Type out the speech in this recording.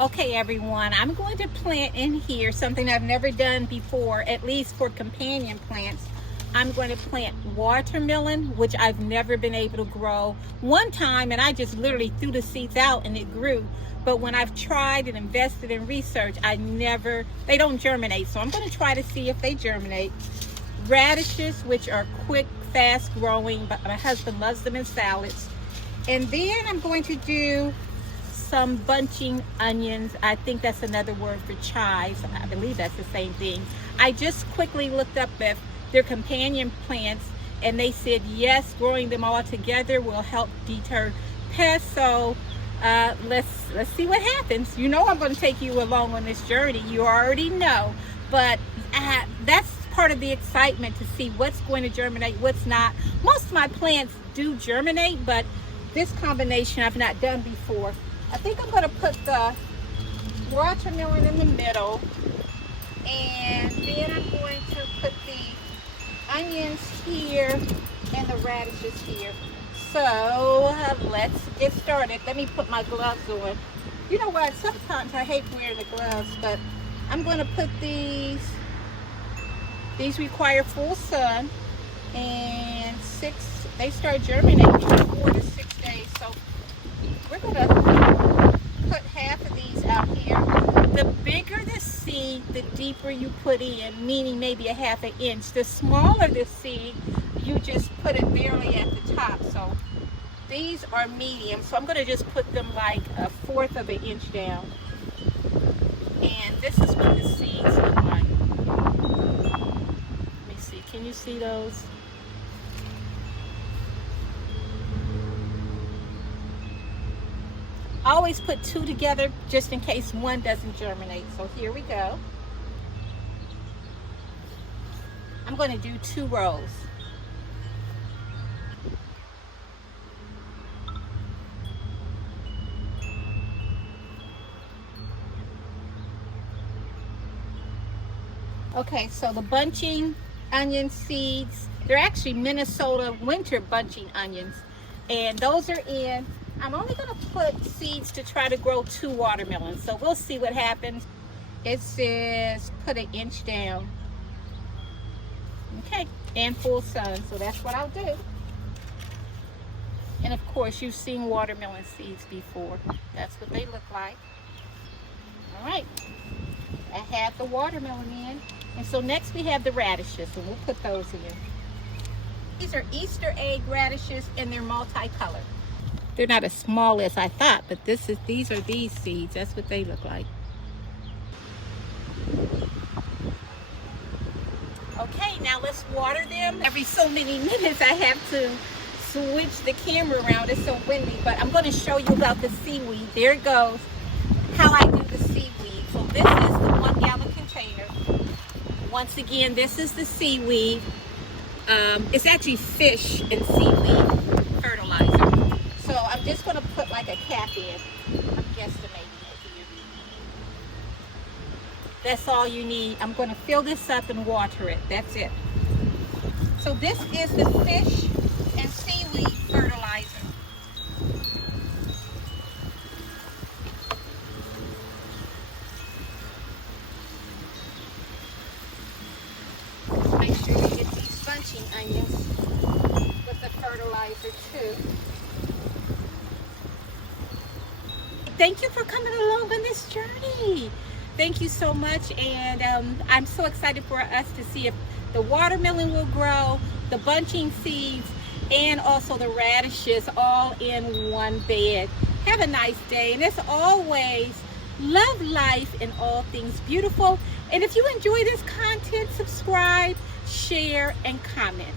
Okay everyone, I'm going to plant in here something I've never done before, at least for companion plants. I'm going to plant watermelon, which I've never been able to grow. One time, and I just literally threw the seeds out and it grew. But when I've tried and invested in research, they don't germinate. So I'm going to try to see if they germinate. Radishes, which are quick, fast growing, but my husband loves them in salads. And then I'm going to do some bunching onions. I think that's another word for chives. I believe that's the same thing. I just quickly looked up if they're companion plants, and they said yes, growing them all together will help deter pests. So let's see what happens. You know I'm going to take you along on this journey. You already know, but that's part of the excitement, to see what's going to germinate, what's not. Most of my plants do germinate, but this combination I've not done before. I think I'm going to put the watermelon in the middle, and then I'm going to put the onions here and the radishes here. So let's get started. Let me put my gloves on. You know what? Sometimes I hate wearing the gloves, but I'm going to put these. These require full sun, and they start germinating in 4 to 6 days. So we're going to put half of these out here. The bigger the seed, the deeper you put in, meaning maybe a ½ inch. The smaller the seed, you just put it barely at the top. So these are medium, so I'm going to just put them like 1/4 of an inch down. And this is what the seeds look like. Let me see, can you see those? I always put 2 together just in case one doesn't germinate. So here we go. I'm going to do 2 rows. Okay, so the bunching onion seeds, they're actually Minnesota winter bunching onions, and those are in. I'm only going to put seeds to try to grow 2 watermelons, so we'll see what happens. It says put 1 inch down. Okay, and full sun, so that's what I'll do. And of course, you've seen watermelon seeds before. That's what they look like. All right, I have the watermelon in. And so next we have the radishes, and we'll put those in. These are Easter egg radishes, and they're multicolored. They're not as small as I thought, but these are these seeds. That's what they look like. Okay, now let's water them. Every so many minutes I have to switch the camera around. It's so windy, but I'm going to show you about the seaweed. There it goes, how I do the seaweed. So this is the 1 gallon container. Once again, this is the seaweed. It's actually fish and seaweed fertilizer. So I'm just going to put like a cap in. I'm guesstimating it here. That's all you need. I'm going to fill this up and water it. That's it. So this is the fish and seaweed fertilizer. Make sure you get these bunching onions with the fertilizer too. Thank you for coming along on this journey. Thank you so much, and I'm so excited for us to see if the watermelon will grow, the bunching seeds, and also the radishes all in one bed. Have a nice day, and as always, love life and all things beautiful. And if you enjoy this content, subscribe, share, and comment.